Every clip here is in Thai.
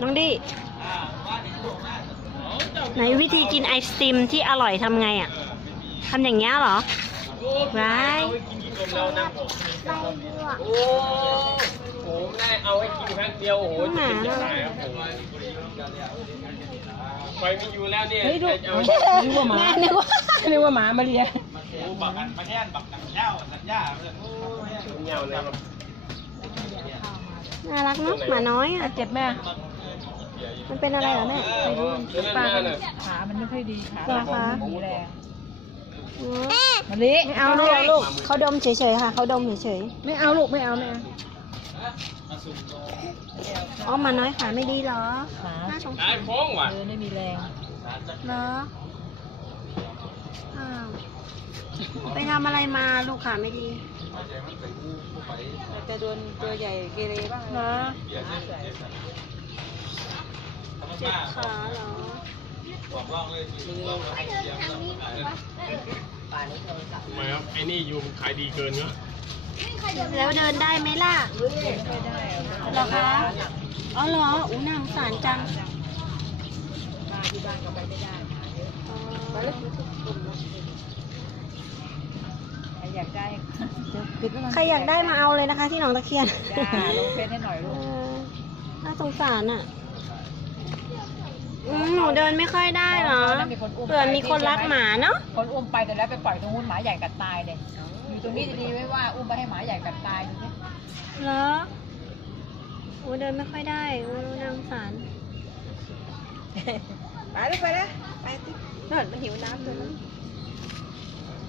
น้องดิไหนวิธีกินไอศกรีมที่อร่อยทำไงอ่ะทำอย่างเงี้ยเหรอร้ายโอ้โหไม่ได้เอาให้กินครั้งเดียวโอ้โหจะเป็นยังไงครับผมไฟไม่อยู่แล้วเนี่ยนึกว่าหมานึกว่าหมามาเรียบักกันมาแท่นบักกันแล้วสัญญาเงี้ยเลยน่ารักเนาะหมาน้อยอ่ะเจ็บแม่มันเป็นอะไรเหรอแม่ไม่รู้ปากขามันไม่ค่อยดีขามีแรงมะลิ ไม่เอาลูกเขาดมเฉยๆค่ะเขาดมเฉยๆไม่เอาลูกไม่เอาอ๋อหมาน้อยขาไม่ดีเหรอน่าสงสารเดินไม่มีแรงเหรออ้าวไปทำอะไรมาลูกขาไม่ดีจะโดนตัวใหญ่เกเรบ้างเหรอเจ็บขาเหรอทำไมครับไอ้นี่ยูขายดีเกินเนาะแล้วเดินได้ไหมล่ะไม่ได้เหรอคะอ๋อเหรออู้น่าสงสารจังมาที่บ้านก็ไปไม่ได้อยากได้ใครอยากได้มาเอาเลยนะคะที่หนองตะเคียนลงเฟซให้หน่อยลูกน่าสงสารอ่ะหนูเดินไม่ค่อยได้เหรอเผื่อมีคนรักหมาเนาะคนอุ้มไปแต่แล้วไปปล่อยตรงนู้นหมาใหญ่กัดตายเลยอยู่ตรงนี้ดีๆไม่ว่าอุ้มไปให้หมาใหญ่กัดตายดูสิเหรอโอ้เดินไม่ค่อยได้โอ้น่าสงสารไปเลยไปเลยไปนอนมันหิวน้ำเลย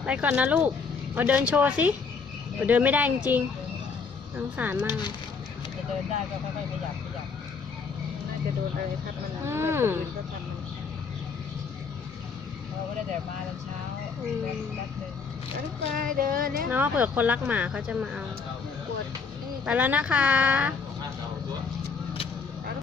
ไปก่อนนะลูกมาเดินโชว์สิเดินไม่ได้จริงๆน่าสงสารมากจะเดินได้ก็ค่อยๆขยับน่าจะโดนอะไรทับมันแล้วก็ทำมันเราก็ได้แต่มาตอนเช้าแป๊บนึงไปเดินเนี่ยเนาะเผื่อคนรักหมาเขาจะมาเอาไปแล้วนะคะ